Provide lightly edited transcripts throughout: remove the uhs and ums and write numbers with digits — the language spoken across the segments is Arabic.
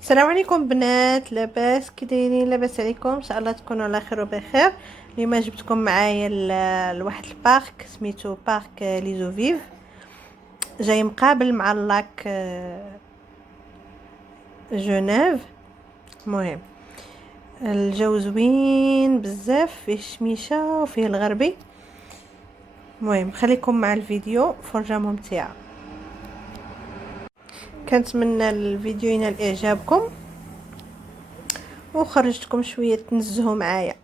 السلام عليكم بنات، لاباس؟ كي دايرين؟ لاباس عليكم؟ ان شاء الله تكونوا على خير وبخير. اليوم جبتكم معايا لواحد البارك سميتو بارك لي زوفيف، جاي مقابل مع اللاك جنيف. المهم الجو زوين بزاف، فيه الشميشه وفيه الغربي. المهم خليكم مع الفيديو، فرجه ممتعه. كنتمنى الفيديو ينال اعجابكم وخرجتكم شويه تنزهوا معايا.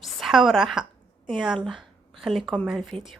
بالصحة وراحة. يلا خليكم مع الفيديو.